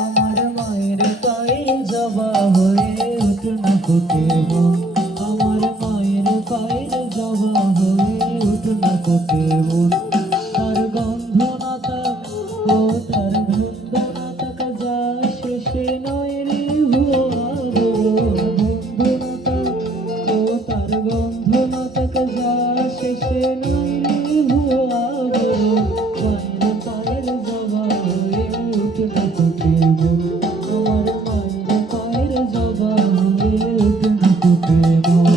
আমার মায়ের পায়ের জবা হয়ে উঠনা কোটে মন তার গন্ধ না তাক ও তার গন্ধ না তাক যা শেষে নয় রে বন্ধু না তাক ও তার গন্ধ না তাক যা শেষে নয় রে মায়ের পায়ের জবা হয়ে উঠনা কোটে মন আমার মায়ের পায়ের জবা হয়ে উঠনা কোটে মন।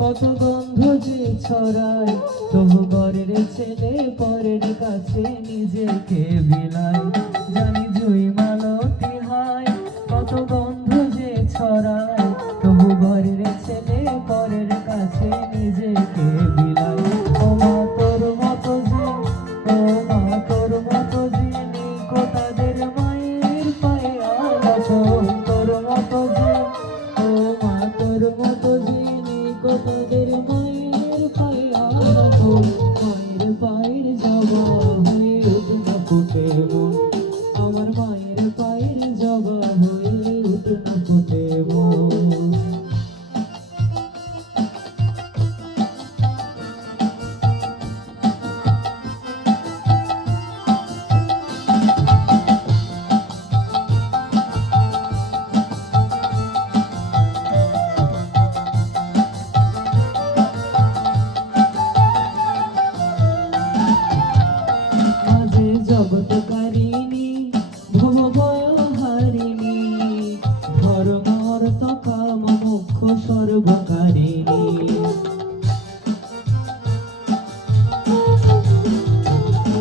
কত গন্ধ যে ছড়ায় তবু ঘরের ছেলে পরের কাছে নিজেকে বিলায় জানি জুই মালতি হায় কত গন্ধ যে ছড়ায় তবু ঘরের ছেলে পরের কাছে নিজেকে বিলায় ও মা তোর মতো যে ও মা তোর মতো যিনি কোথাদের মায়ের পায়ে আলাপন তোর মতো যে ও মা তোর মতো যিনি কোথাদের মায়ের পায়ে আলাপন মায়ের পায়ের জবা হয়ে উঠনা ফুটে মন আমার মায়ের পায়ের জবা হয়ে উঠনা ফুটে মন। জগৎকারিণী ভবভয়হারিণী ধর্ম অর্থ কাম মোক্ষ সর্বকারিণী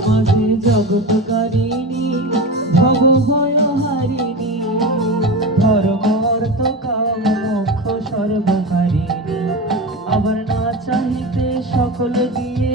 মাঝে জগৎকারিণী ভবভয়হারিণী ধর্ম অর্থ কাম মোক্ষ সর্বকারিণী আবার না চাহিতে সকল দিয়ে